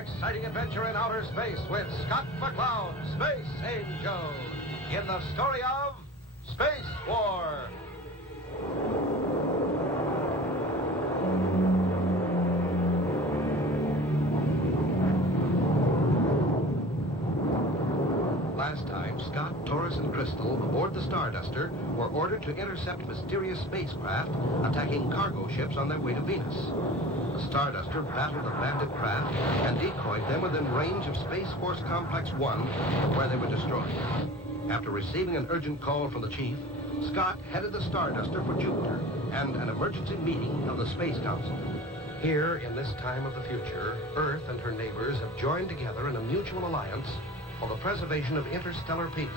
exciting adventure in outer space with Scott McCloud, Space Angel, in the story of Space War. Last time, Scott, Taurus, and Crystal aboard the Starduster were ordered to intercept mysterious spacecraft attacking cargo ships on their way to Venus. The Starduster battled the bandit craft and decoyed them within range of Space Force Complex 1, where they were destroyed. After receiving an urgent call from the chief, Scott headed the Starduster for Jupiter and an emergency meeting of the Space Council. Here, in this time of the future, Earth and her neighbors have joined together in a mutual alliance for the preservation of interstellar peace.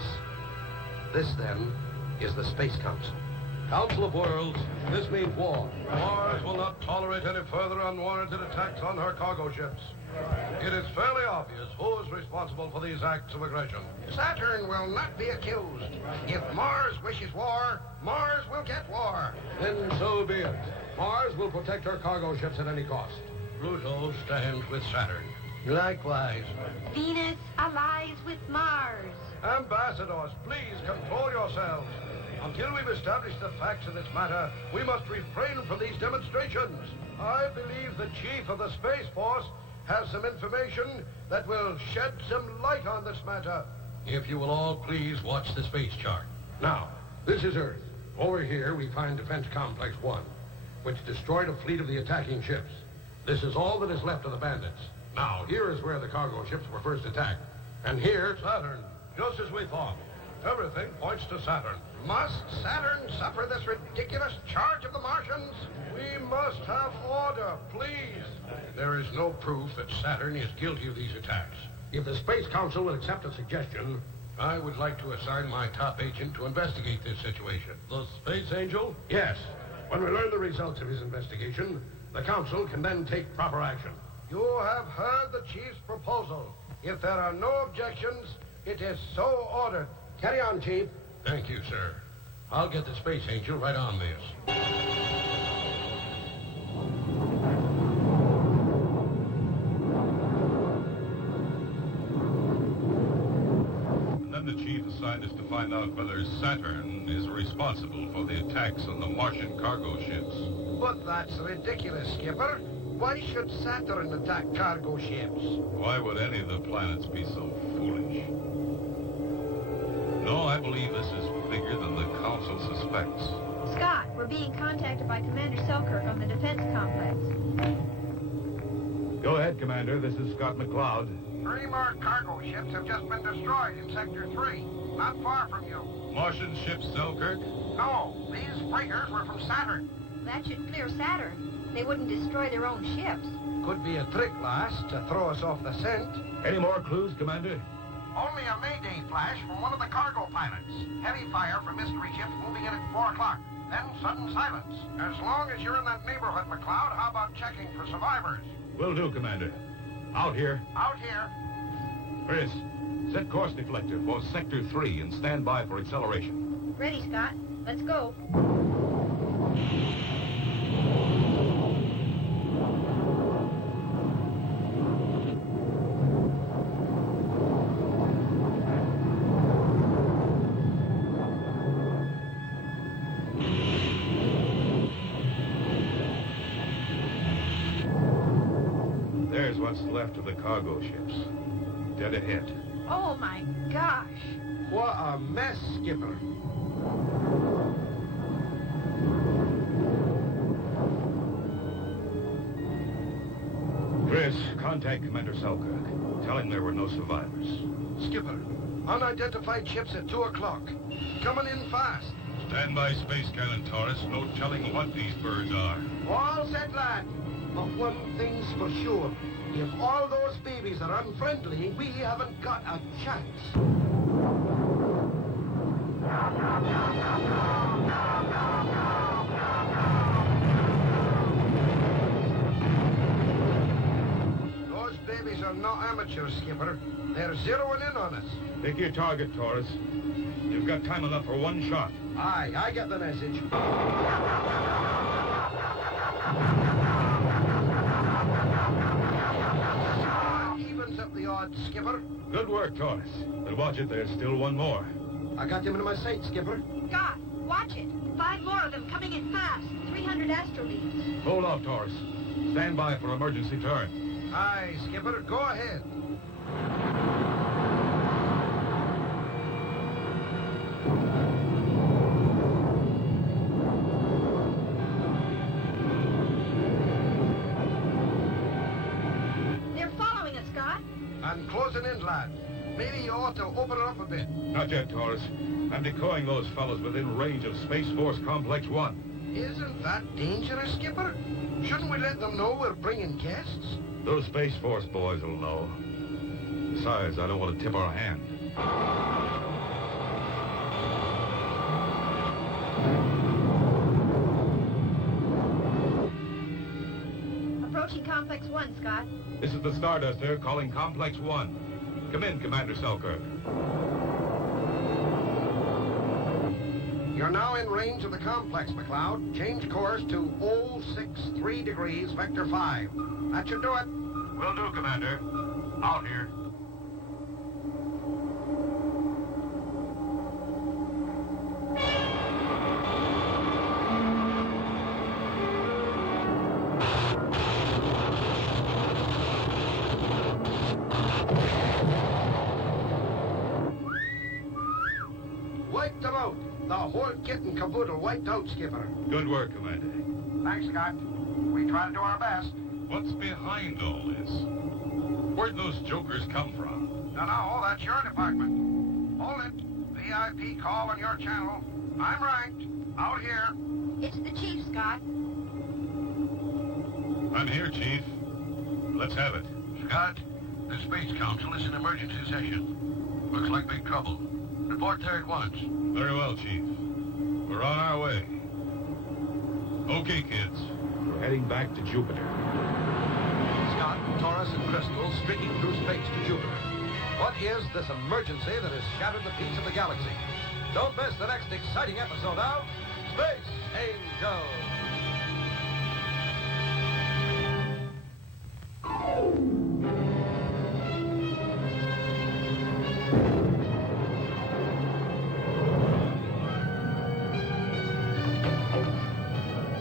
This, then, is the Space Council. Council of Worlds, this means war. Mars will not tolerate any further unwarranted attacks on her cargo ships. It is fairly obvious who is responsible for these acts of aggression. Saturn will not be accused. If Mars wishes war, Mars will get war. Then so be it. Mars will protect her cargo ships at any cost. Pluto stands with Saturn. Likewise. Venus allies with Mars. Ambassadors, please control yourselves. Until we've established the facts of this matter, we must refrain from these demonstrations. I believe the chief of the Space Force has some information that will shed some light on this matter. If you will all please watch the space chart. Now, this is Earth. Over here we find Defense Complex 1, which destroyed a fleet of the attacking ships. This is all that is left of the bandits. Now, here is where the cargo ships were first attacked. And here... Saturn, just as we thought. Everything points to Saturn. Must Saturn suffer this ridiculous charge of the Martians? We must have order, please. There is no proof that Saturn is guilty of these attacks. If the Space Council will accept a suggestion, I would like to assign my top agent to investigate this situation. The Space Angel? Yes. When we learn the results of his investigation, the Council can then take proper action. You have heard the chief's proposal. If there are no objections, it is so ordered. Carry on, Chief. Thank you, sir. I'll get the Space Angel right on this. And then the chief assigned us to find out whether Saturn is responsible for the attacks on the Martian cargo ships. But that's ridiculous, Skipper. Why should Saturn attack cargo ships? Why would any of the planets be so foolish? No, I believe this is bigger than the Council suspects. Scott, we're being contacted by Commander Selkirk on the defense complex. Go ahead, Commander. This is Scott McCloud. 3 more cargo ships have just been destroyed in Sector 3, not far from you. Martian ships, Selkirk? No, these freighters were from Saturn. That should clear Saturn. They wouldn't destroy their own ships. Could be a trick, lass, to throw us off the scent. Any more clues, Commander? Only a mayday flash from one of the cargo pilots. Heavy fire from mystery ships moving in at 4 o'clock. Then sudden silence. As long as you're in that neighborhood, McCloud, how about checking for survivors? Will do, Commander. Out here. Out here. Chris, set course deflector for Sector 3 and stand by for acceleration. Ready, Scott. Let's go. There's what's left of the cargo ships. Dead ahead. Oh, my gosh. What a mess, Skipper. Chris, contact Commander Selkirk. Tell him there were no survivors. Skipper, unidentified ships at 2 o'clock. Coming in fast. Stand by, Space Cannon, Taurus. No telling what these birds are. All set, lad. But one thing's for sure. If all those babies are unfriendly, we haven't got a chance. Those babies are not amateurs, Skipper. They're zeroing in on us. Pick your target, Taurus. You've got time enough for one shot. Aye, I get the message. up the odds, Skipper. Good work, Taurus. But watch it, there's still one more. I got him into my sight, Skipper. Scott, watch it. 5 more of them coming in fast. 300 astrolines. Hold off, Taurus. Stand by for emergency turn. Aye, Skipper, go ahead. They're following us, Scott. And closing in, lad. Maybe you ought to open it up a bit. Not yet, Taurus. I'm decoying those fellows within range of Space Force Complex 1. Isn't that dangerous, Skipper? Shouldn't we let them know we're bringing guests? Those Space Force boys will know. Besides, I don't want to tip our hand. Approaching Complex 1, Scott. This is the Starduster calling Complex 1. Come in, Commander Selkirk. You're now in range of the complex, McCloud. Change course to 063 degrees, vector 5. That should do it. Will do, Commander. Out here. Wiped them out. The whole kit and caboodle wiped out, Skipper. Good work, Commander. Thanks, Scott. We try to do our best. What's behind all this? Where'd those jokers come from? No, that's your department. Hold it. VIP call on your channel. I'm ranked. Out here. It's the chief, Scott. I'm here, Chief. Let's have it. Scott, the Space Council is in emergency session. Looks like big trouble. Report there at once. Very well, Chief. We're on our way. Okay, kids. We're heading back to Jupiter. Scott, Taurus, and Crystal streaking through space to Jupiter. What is this emergency that has shattered the peace of the galaxy? Don't miss the next exciting episode of Space Angel.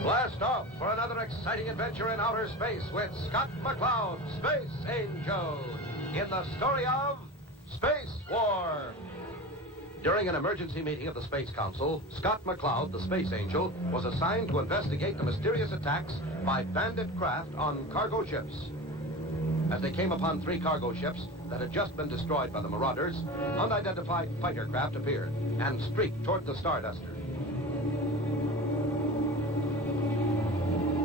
Blast off for another exciting adventure in outer space with Scott McCloud, Space Angel, in the story of Space War. During an emergency meeting of the Space Council, Scott McCloud, the Space Angel, was assigned to investigate the mysterious attacks by bandit craft on cargo ships. As they came upon 3 cargo ships that had just been destroyed by the marauders, unidentified fighter craft appeared and streaked toward the Starduster.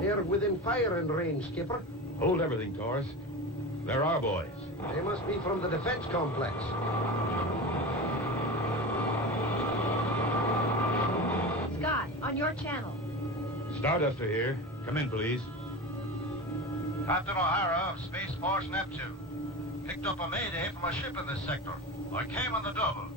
They're within firing range, Skipper. Hold everything, Taurus. They're our boys. They must be from the defense complex. Scott, on your channel. Starduster here. Come in, please. Captain O'Hara of Space Force Neptune. Picked up a mayday from a ship in this sector. I came on the double.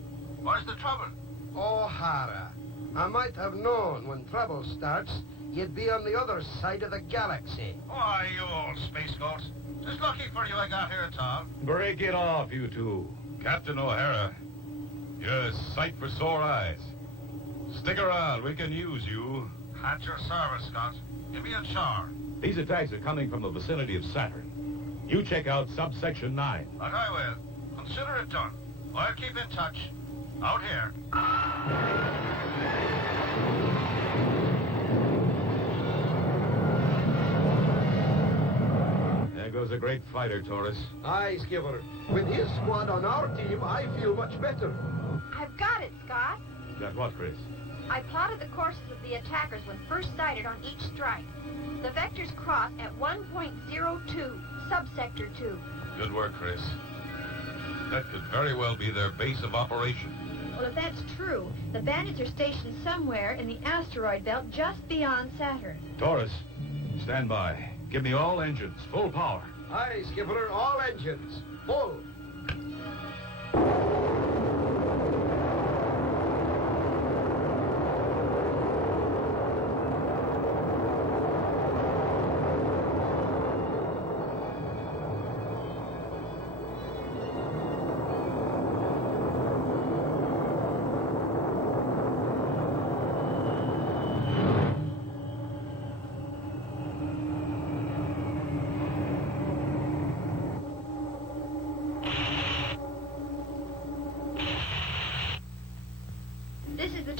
What's the trouble? O'Hara, I might have known when trouble starts, you'd be on the other side of the galaxy. Why, you old space goat. Just lucky for you I got here at all. Break it off, you two. Captain O'Hara, you're a sight for sore eyes. Stick around, we can use you. At your service, Scott. Give me a char. These attacks are coming from the vicinity of Saturn. You check out subsection 9. But I will. Consider it done. I'll keep in touch. Out here. There goes a great fighter, Taurus. Aye, Skipper. With his squad on our team, I feel much better. I've got it, Scott. That what, Chris? I plotted the courses of the attackers when first sighted on each strike. The vectors cross at 1.02, subsector 2. Good work, Chris. That could very well be their base of operation. Well, if that's true, the bandits are stationed somewhere in the asteroid belt just beyond Saturn. Taurus, stand by. Give me all engines, full power. Aye, Skipper, all engines. Full.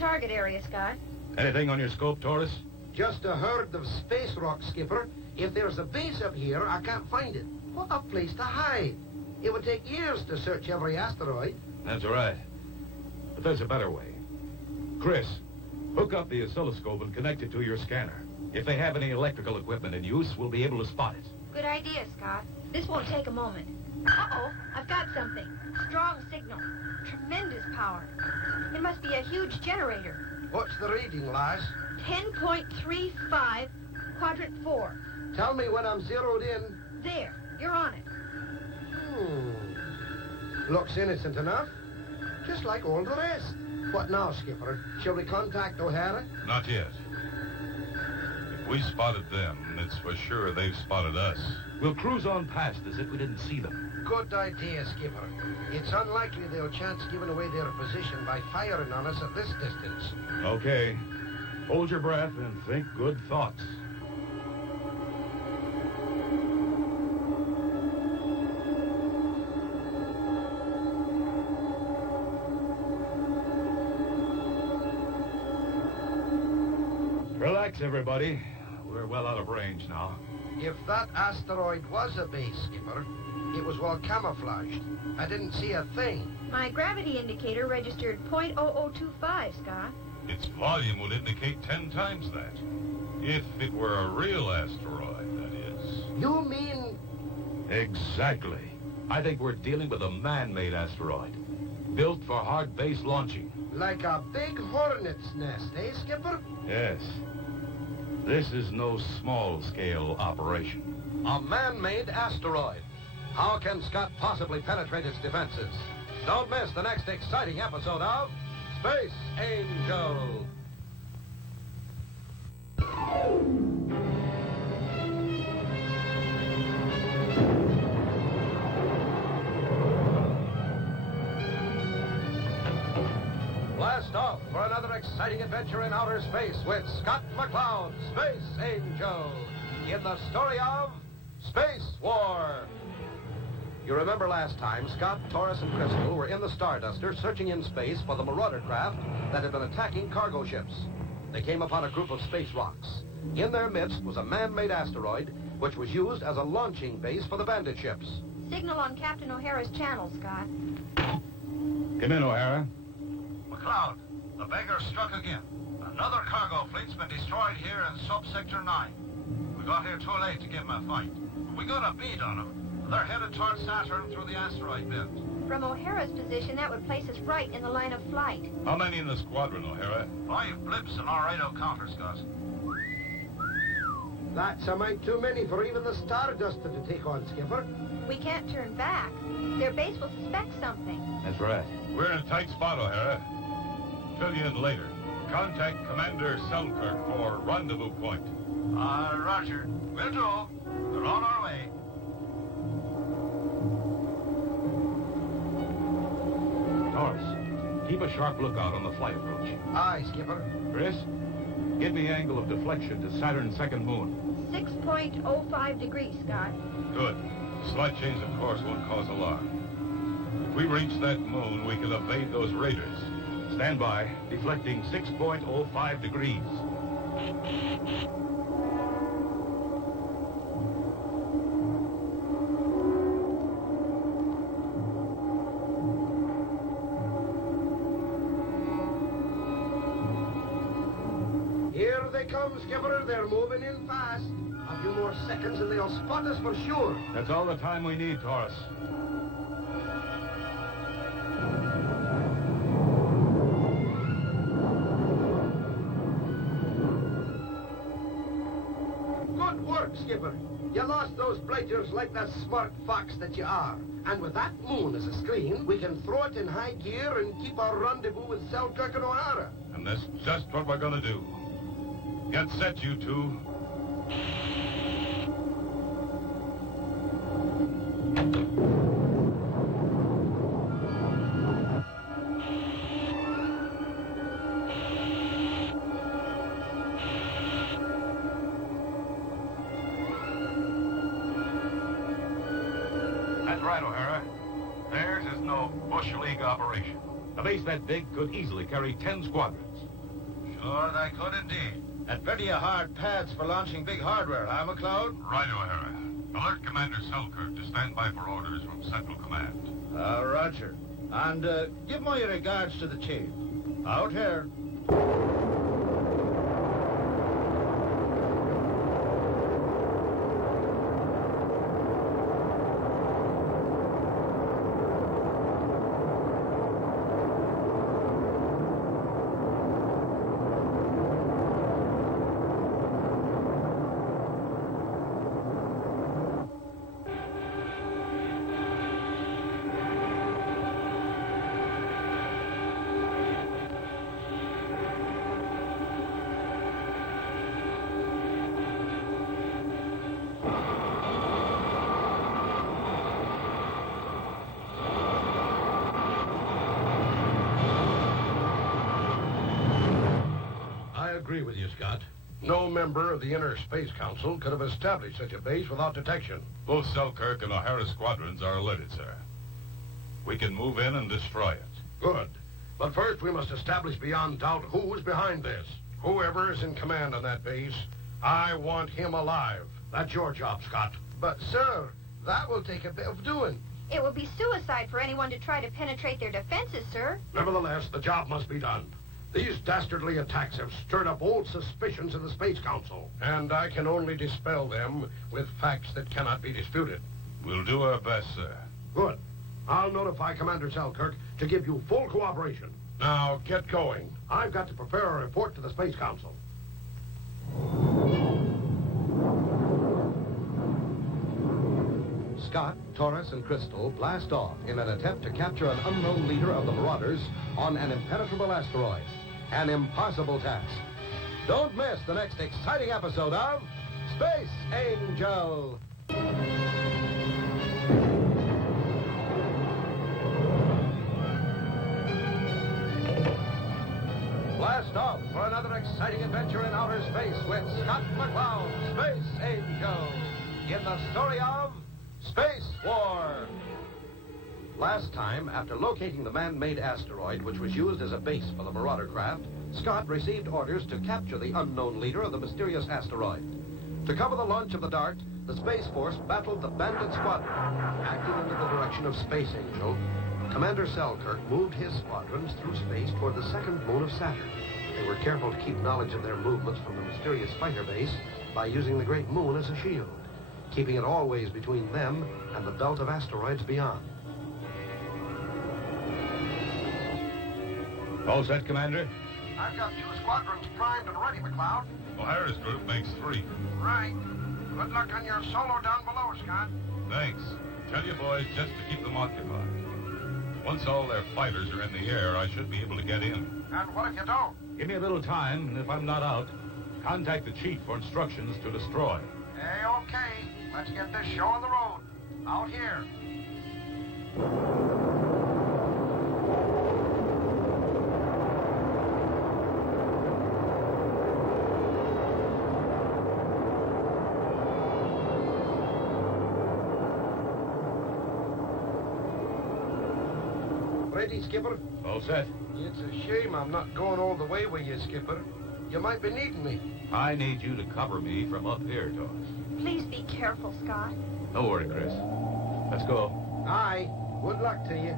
target area, Scott. Anything on your scope, Taurus? Just a herd of space rocks, Skipper. If there's a base up here, I can't find it. What a place to hide. It would take years to search every asteroid. That's right. But there's a better way. Chris, hook up the oscilloscope and connect it to your scanner. If they have any electrical equipment in use, we'll be able to spot it. Good idea, Scott. This won't take a moment. Uh-oh, I've got something. Strong signal. Tremendous power. It must be a huge generator. What's the reading, lass? 10.35, quadrant 4. Tell me when I'm zeroed in. There, you're on it. Looks innocent enough. Just like all the rest. What now, Skipper? Shall we contact O'Hara? Not yet. If we spotted them, it's for sure they've spotted us. We'll cruise on past as if we didn't see them. Good idea, Skipper. It's unlikely they'll chance giving away their position by firing on us at this distance. Okay. Hold your breath and think good thoughts. Relax, everybody. We're well out of range now. If that asteroid was a base, Skipper, it was well camouflaged. I didn't see a thing. My gravity indicator registered 0.0025, Scott. Its volume would indicate 10 times that. If it were a real asteroid, that is. You mean... Exactly. I think we're dealing with a man-made asteroid. Built for hard base launching. like a big hornet's nest, eh, Skipper? Yes. This is no small-scale operation. A man-made asteroid. How can Scott possibly penetrate its defenses? Don't miss the next exciting episode of Space Angel. Blast off for another exciting adventure in outer space with Scott McCloud, Space Angel, in the story of Space War. You remember last time, Scott, Taurus, and Crystal were in the Starduster searching in space for the Marauder craft that had been attacking cargo ships. They came upon a group of space rocks. In their midst was a man-made asteroid, which was used as a launching base for the bandit ships. Signal on Captain O'Hara's channel, Scott. Come in, O'Hara. McCloud, the beggar struck again. Another cargo fleet's been destroyed here in Subsector 9. We got here too late to give them a fight. We got a beat on them. They're headed towards Saturn through the asteroid belt. From O'Hara's position, that would place us right in the line of flight. How many in the squadron, O'Hara? 5 blips and our radio counter, Scott. That's a mite too many for even the Starduster to take on, Skipper. We can't turn back. Their base will suspect something. That's right. We're in a tight spot, O'Hara. Fill you in later. Contact Commander Selkirk for rendezvous point. Roger. Will do. We're on our way. Taurus, keep a sharp lookout on the flight approach. Aye, Skipper. Chris, give me angle of deflection to Saturn's second moon. 6.05 degrees, Scott. Good. Slight change of course won't cause alarm. If we reach that moon, we can evade those raiders. Stand by, deflecting 6.05 degrees. Here they come, Skipper. They're moving in fast. A few more seconds and they'll spot us for sure. That's all the time we need, Taurus. Good work, Skipper. You lost those blighters like the smart fox that you are. And with that moon as a screen, we can throw it in high gear and keep our rendezvous with Selkirk and O'Hara. And that's just what we're gonna do. Get set, you two. That's right, O'Hara. Theirs is no Bush League operation. A base that big could easily carry 10 squadrons. Sure, they could indeed. And plenty of hard pads for launching big hardware, huh, McCloud? Right, O'Hara. Alert Commander Selkirk to stand by for orders from Central Command. Roger. And give my regards to the chief. Out here. I agree with you, Scott. No member of the Inner Space Council could have established such a base without detection. Both Selkirk and O'Hara squadrons are alerted, sir. We can move in and destroy it. Good. But first we must establish beyond doubt who is behind this. Whoever is in command on that base, I want him alive. That's your job, Scott. But, sir, that will take a bit of doing. It would be suicide for anyone to try to penetrate their defenses, sir. Nevertheless, the job must be done. These dastardly attacks have stirred up old suspicions in the Space Council, and I can only dispel them with facts that cannot be disputed. We'll do our best, sir. Good. I'll notify Commander Selkirk to give you full cooperation. Now, get going. I've got to prepare a report to the Space Council. Scott, Torres, and Crystal blast off in an attempt to capture an unknown leader of the Marauders on an impenetrable asteroid. An impossible task. Don't miss the next exciting episode of Space Angel. Blast off for another exciting adventure in outer space with Scott McCloud, Space Angel, in the story of Space War. Last time, after locating the man-made asteroid, which was used as a base for the Marauder craft, Scott received orders to capture the unknown leader of the mysterious asteroid. To cover the launch of the Dart, the Space Force battled the Bandit Squadron. Acting under the direction of Space Angel, Commander Selkirk moved his squadrons through space toward the second moon of Saturn. They were careful to keep knowledge of their movements from the mysterious fighter base by using the Great Moon as a shield, keeping it always between them and the belt of asteroids beyond. All set, Commander? I've got 2 squadrons primed and ready, McCloud. O'Hara's group makes 3. Right. Good luck on your solo down below, Scott. Thanks. Tell you boys just to keep them occupied. Once all their fighters are in the air, I should be able to get in. And what if you don't? Give me a little time, and if I'm not out, contact the chief for instructions to destroy. Hey, okay. Let's get this show on the road. Out here. Ready, Skipper? All set. It's a shame I'm not going all the way with you, Skipper. You might be needing me. I need you to cover me from up here, Torres. Please be careful, Scott. Don't worry, Chris. Let's go. Aye. Good luck to you.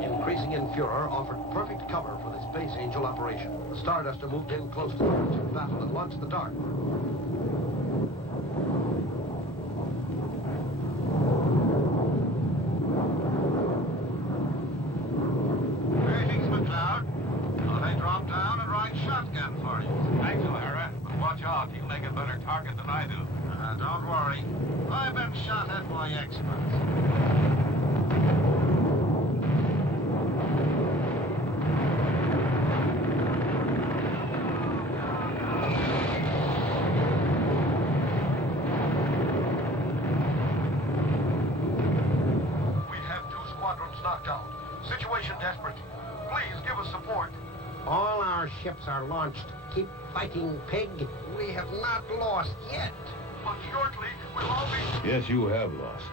Increasing in furor, offered perfect cover for the Space Angel operation. The Starduster moved in close to the launching battle and launched the Dart. Greetings, McCloud. Thought I'd drop down and ride shotgun for you. Thanks, O'Hara. But watch out. You'll make a better target than I do. Don't worry. I've been shot at by experts. McCloud. Situation desperate. Please give us support. All our ships are launched. Keep fighting, pig. We have not lost yet. But shortly, we'll all be... Yes, you have lost.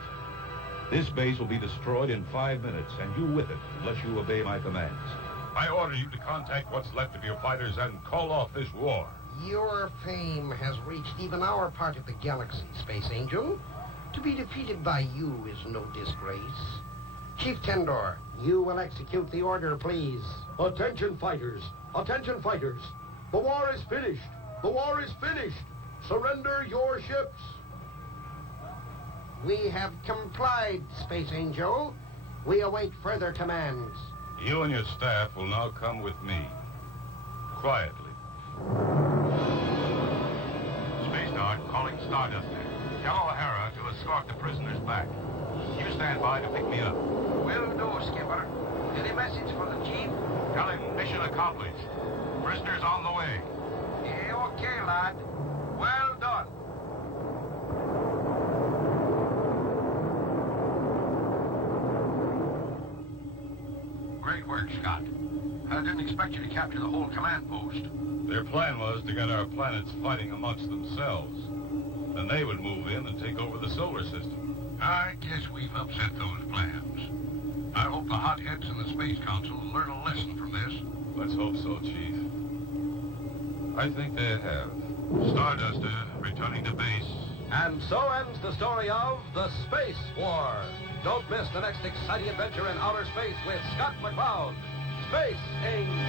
This base will be destroyed in 5 minutes, and you with it, unless you obey my commands. I order you to contact what's left of your fighters and call off this war. Your fame has reached even our part of the galaxy, Space Angel. To be defeated by you is no disgrace. Chief Tendor, you will execute the order, please. Attention, fighters. Attention, fighters. The war is finished. The war is finished. Surrender your ships. We have complied, Space Angel. We await further commands. You and your staff will now come with me. Quietly. Space Guard calling Stardust. Tell O'Hara to escort the prisoners back. You stand by to pick me up. Will do, Skipper. Any message for the chief? Tell him mission accomplished. Prisoners on the way. Yeah, okay, lad. Well done. Great work, Scott. I didn't expect you to capture the whole command post. Their plan was to get our planets fighting amongst themselves. Then they would move in and take over the solar system. I guess we've upset those plans. I hope the hotheads in the Space Council learn a lesson from this. Let's hope so, Chief. I think they have. Stardust returning to base. And so ends the story of the Space War. Don't miss the next exciting adventure in outer space with Scott McCloud. Space Angel.